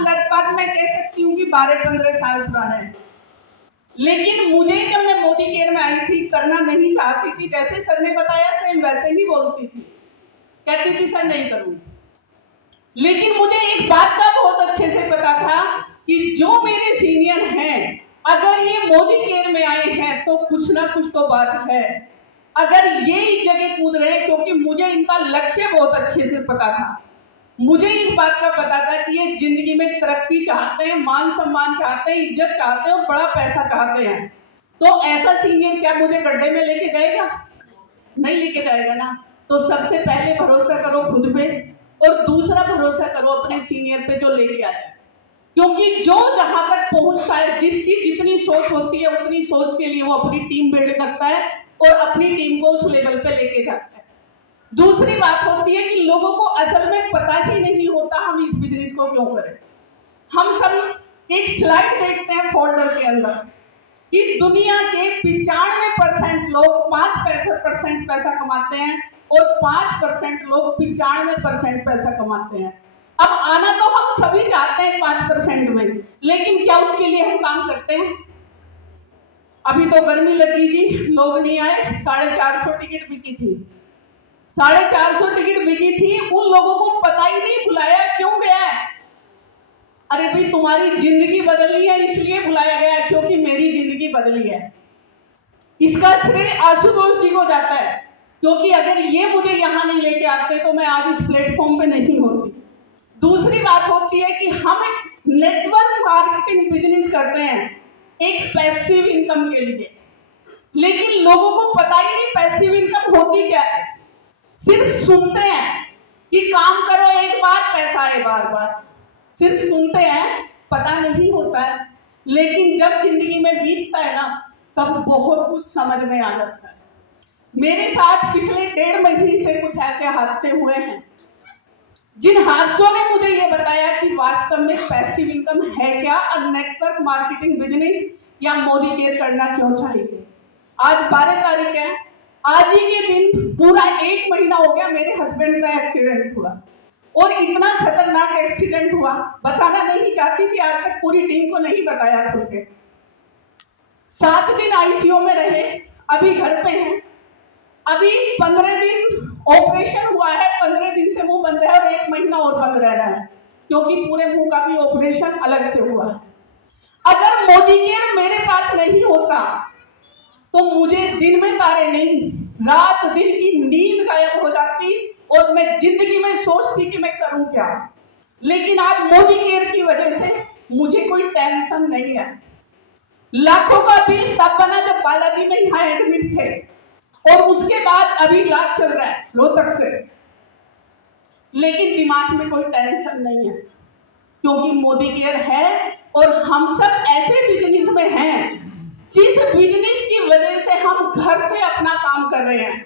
लगभग मैं कह सकती हूँ कि 12-15 साल पुराना है। लेकिन मुझे जब मैं मोदी केयर में आई थी, करना नहीं चाहती थी, जैसे सर ने बताया सेम वैसे ही बोलती थी, कहती थी सर नहीं करूंगी। लेकिन मुझे एक बात का बहुत अच्छे से पता था कि जो मेरे सीनियर हैं, अगर ये मोदी केयर में आए हैं तो कुछ ना कुछ तो बात है। अगर ये इस जगह कूद रहे हैं, क्योंकि मुझे इनका लक्ष्य बहुत अच्छे से पता था, मुझे इस बात का पता था कि ये जिंदगी में तरक्की चाहते हैं, मान सम्मान चाहते हैं, इज्जत चाहते हैं और बड़ा पैसा चाहते हैं। तो ऐसा सीनियर क्या मुझे गड्ढे में लेके जाएगा? नहीं लेके जाएगा ना। तो सबसे पहले भरोसा करो खुद पे, और दूसरा भरोसा करो अपने सीनियर पे जो लेके आया। क्योंकि जो जहां तक पहुंचता है, जिसकी जितनी सोच होती है उतनी सोच के लिए वो अपनी टीम बिल्ड करता है और अपनी टीम को उस लेवल पे लेके जाता है। दूसरी बात होती है कि लोगों को असल में पता ही नहीं होता हम इस बिजनेस को क्यों करें। हम सब एक स्लाइड देखते हैं फोल्डर के अंदर कि दुनिया के 95% लोग 5% पैसा कमाते हैं और 5% लोग 95% पैसा कमाते हैं। अब आना तो हम सभी चाहते हैं 5% में, लेकिन क्या उसके लिए हम काम करते हैं? अभी तो गर्मी लगी थी, लोग नहीं आए, 450 टिकट बिकी थी, 450 टिकट बिकी थी। उन लोगों को पता ही नहीं बुलाया क्यों गया है। अरे भाई तुम्हारी जिंदगी बदली है इसलिए बुलाया गया है, क्योंकि मेरी जिंदगी बदली है। इसका श्रेय आशुतोष जी को जाता है, क्योंकि अगर ये मुझे यहाँ नहीं लेके आते तो मैं आज इस प्लेटफॉर्म पे नहीं होती। दूसरी बात होती है कि हम एक नेटवर्क मार्केटिंग बिजनेस करते हैं एक पैसिव इनकम के लिए, लेकिन लोगों को पता ही नहीं पैसिव इनकम होती क्या है। सिर्फ सुनते हैं कि काम करो एक बार पैसा आए बार बार, सिर्फ सुनते हैं, पता नहीं होता है। लेकिन जब जिंदगी में बीतता है ना, तब बहुत कुछ समझ में आ जाता है। मेरे साथ पिछले 1.5 महीने से कुछ ऐसे हादसे हुए हैं जिन हादसों ने मुझे ये बताया कि वास्तव में पैसिव इनकम है क्या, और नेटवर्क मार्केटिंग बिजनेस या मोदी केयर करना क्यों चाहिए। आज 12 तारीख है, आज ही के दिन पूरा 1 महीना हो गया मेरे हस्बैंड का एक्सीडेंट हुआ, और इतना खतरनाक एक्सीडेंट हुआ बताना नहीं चाहती थी, आज तक पूरी टीम को नहीं बताया खुल के। 7 दिन आईसीयू में रहे, अभी घर पे हैं। अभी 15 दिन ऑपरेशन हुआ है, 15 दिन से मुंह बंद है और 1 महीना और बंद रह रहा है, क्योंकि पूरे मुंह का भी ऑपरेशन अलग से हुआ है। अगर मोदी केयर मेरे पास नहीं होता तो मुझे दिन में तारे नहीं, रात दिन की नींद गायब हो जाती और मैं जिंदगी में सोचती कि मैं करूं क्या। लेकिन आज मोदी केयर की वजह से मुझे कोई टेंशन नहीं है। लाखों का बिल तब बना जब बालाजी में यहाँ एडमिट थे, और उसके बाद अभी इलाज चल रहा है रोहतक से, लेकिन दिमाग में कोई टेंशन नहीं है, क्योंकि मोदी केयर है। और हम सब ऐसे बिजनेस में हैं जिस बिजनेस की वजह से हम घर से अपना काम कर रहे हैं।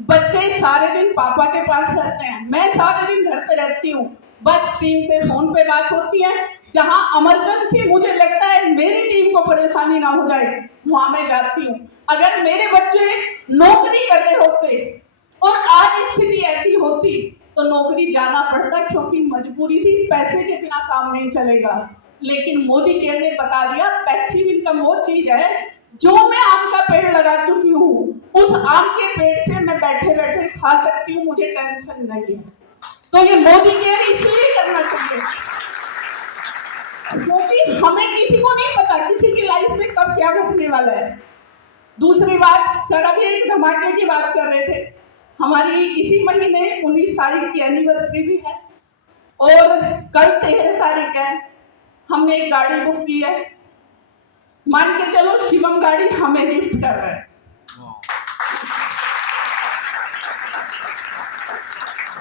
बच्चे सारे दिन पापा के पास रहते हैं, मैं सारे दिन घर पे रहती हूँ, बस टीम से फोन पे बात होती है। जहां इमरजेंसी मुझे लगता है मेरी टीम को परेशानी ना हो जाए, वहां मैं जाती हूँ। अगर मेरे बच्चे नौकरी कर रहे होते और आज स्थिति ऐसी होती तो नौकरी जाना पड़ता, क्योंकि मजबूरी थी, पैसे के बिना काम नहीं चलेगा। लेकिन मोदी केयर ने बता दिया पैसिव इनकम वो चीज है जो मैं आम का पेड़ लगा चुकी हूँ, उस आम के पेड़ से मैं बैठे बैठे खा सकती हूँ, मुझे टेंशन नहीं है। तो ये मोदी केयर इसलिए करना चाहिए क्योंकि हमें किसी को नहीं पता किसी की लाइफ में कब क्या घटने वाला है। दूसरी बात, सर अभी एक धमाके की बात कर रहे थे, हमारी इसी महीने 19 तारीख की एनिवर्सरी भी है और कल 13 तारीख है। हमने एक गाड़ी बुक की है, मान के चलो शिवम गाड़ी हमें गिफ्ट कर रहा है।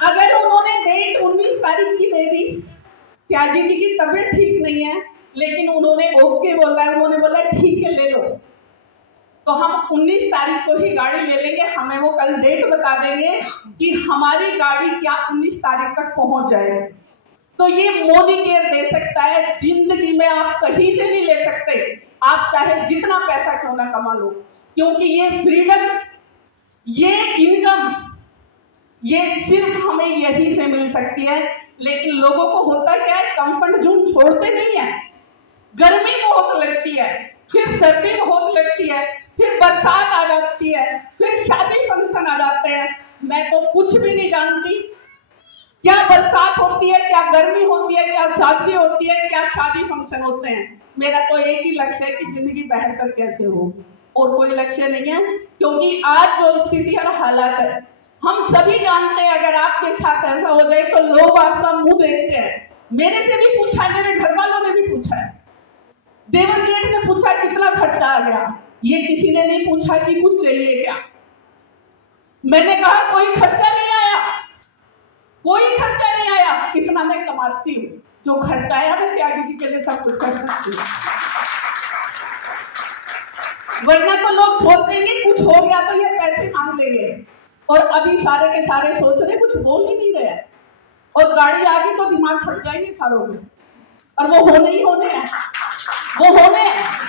अगर उन्होंने डेट 19 तारीख की दे दी, त्यागी जी की तबीयत ठीक नहीं है, लेकिन उन्होंने ओके बोला है, उन्होंने बोला ठीक है ले लो, तो हम 19 तारीख को ही गाड़ी ले लेंगे। हमें वो कल डेट बता देंगे कि हमारी गाड़ी क्या 19 तारीख तक पहुंच जाएगी। तो ये मोदी केयर दे सकता है, जिंदगी में आप कहीं से नहीं ले सकते, आप चाहे जितना पैसा क्यों ना कमा लो, क्योंकि ये फ्रीडम, ये इनकम, ये सिर्फ हमें यहीं से मिल सकती है। लेकिन लोगों को होता क्या है, कंफर्ट जोन छोड़ते नहीं है। गर्मी बहुत लगती है, फिर सर्दी बहुत लगती है, फिर बरसात आ जाती है, फिर शादी फंक्शन आ जाते हैं। मैं तो कुछ भी नहीं जानती, क्या बरसात होती है, क्या गर्मी होती है, क्या शादी होती है, क्या शादी फंक्शन होते हैं। मेरा तो एक ही लक्ष्य है कि जिंदगी बेहतर कैसे हो, और कोई लक्ष्य नहीं है। क्योंकि आज जो स्थिति और हालात है, हम सभी जानते हैं, अगर आपके साथ ऐसा हो जाए तो लोग आपका मुंह देखते हैं। मेरे से भी पूछा है, मेरे घर वालों ने भी पूछा है, देवर जेठ ने पूछा कितना खर्चा आ गया, ये किसी ने नहीं पूछा कि कुछ चाहिए क्या। मैंने कहा कोई खर्चा नहीं आया, कोई खर्चा नहीं आया, इतना मैं कमाती हूँ, जो खर्चा आया मैं त्यागी जी के लिए सब कुछ कर सकती हूँ। वरना तो लोग सोचते हैं कि कुछ हो गया तो ये पैसे मांग लेंगे, और अभी सारे के सारे सोच रहे कुछ बोल ही नहीं रहे, और गाड़ी आ गई तो दिमाग फट जाएंगे सारों के, और वो होने ही होने हैं, वो होने हैं।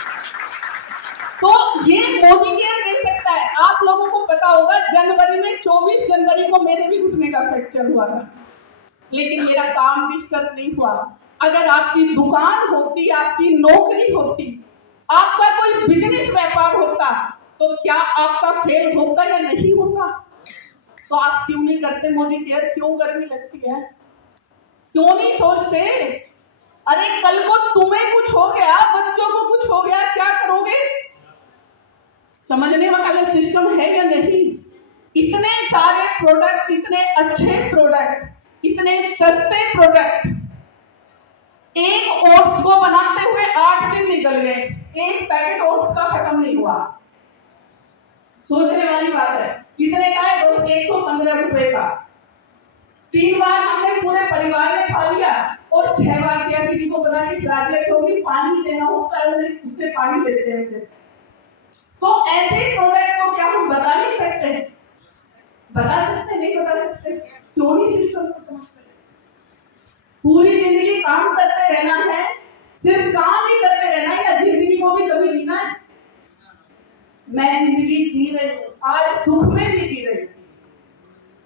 तो ये मोदी केयर दे सकता है। आप लोगों को पता होगा, जनवरी में 24 जनवरी को मेरे भी घुटने का फ्रैक्चर हुआ था, लेकिन मेरा काम डिस्टर्ब नहीं हुआ। अगर आपकी दुकान होती, आपकी नौकरी होती, आपका कोई बिजनेस व्यापार होता, तो क्या आपका फेल होगा या नहीं होगा? तो आप क्यों नहीं करते मोदी केयर? क्यों गर्मी लगती है? क्यों नहीं सोचते? अरे कल को तुम्हें कुछ हो गया, बच्चों को कुछ हो गया, क्या करोगे? समझने वाला सिस्टम है या नहीं? इतने सारे प्रोडक्ट, इतने अच्छे प्रोडक्ट, इतने सस्ते प्रोडक्ट, एक ओट्स को बनाते हुए 8 दिन निकल गए, एक पैकेट ओट्स का खत्म नहीं हुआ। सोचने वाली बात है। कितने का है? 115 रुपए का। 3 बार हमने पूरे परिवार ने खा लिया, और 6 बार क्या किसी को बना के खिला दिया, क्योंकि पानी देना होता है उन्हें, उससे पानी देते हैं से। तो ऐसे प्रोडक्ट को क्या हम बता नहीं सकते? बता सकते? नहीं बता सकते। क्यों नहीं सिस्टम को समझते? पूरी जिंदगी काम करते रहना है, सिर्फ काम ही करते रहना है, या जिंदगी को भी कभी जीना है? मैं जिंदगी जी रही हूँ, आज दुख में भी जी रही हूँ।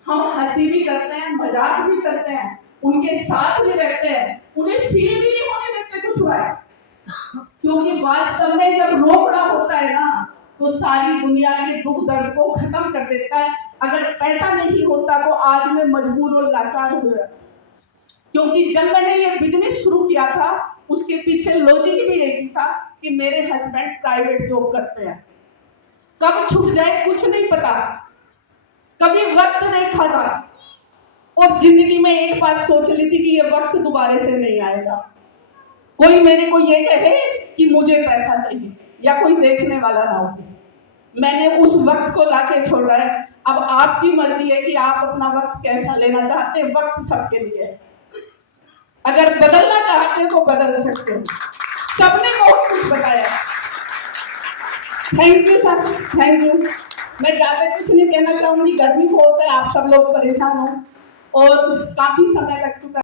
हम हंसी भी करते हैं, मजाक भी करते हैं, उनके साथ भी रहते हैं, उन्हें फील भी नहीं होने देते कुछ हुआ है। क्योंकि वास्तव में जब रोकड़ा होता है ना, तो सारी दुनिया के दुख दर्द को खत्म कर देता है। अगर पैसा नहीं होता तो आज मैं मजबूर और लाचार हो गया। क्योंकि जब मैंने ये बिजनेस शुरू किया था, उसके पीछे लॉजिक भी यही था कि मेरे हस्बैंड प्राइवेट जॉब करते हैं, कब छूट जाए कुछ नहीं पता, कभी वक्त देखा था, और जिंदगी में एक बात सोच ली थी कि ये वक्त दोबारा से नहीं आएगा। कोई मेरे को ये कहे कि मुझे पैसा चाहिए, या कोई देखने वाला ना हो, मैंने उस वक्त को लाके छोड़ा है। अब आपकी मर्जी है कि आप अपना वक्त कैसा लेना चाहते हैं। वक्त सबके लिए है, अगर बदलना चाहते हैं तो बदल सकते हो। सबने बहुत कुछ बताया। Thank you sir, thank you. मैं ज्यादा कुछ नहीं कहना चाहूंगी, गर्मी बहुत है, आप सब लोग परेशान हो, और काफी समय लग चुका है।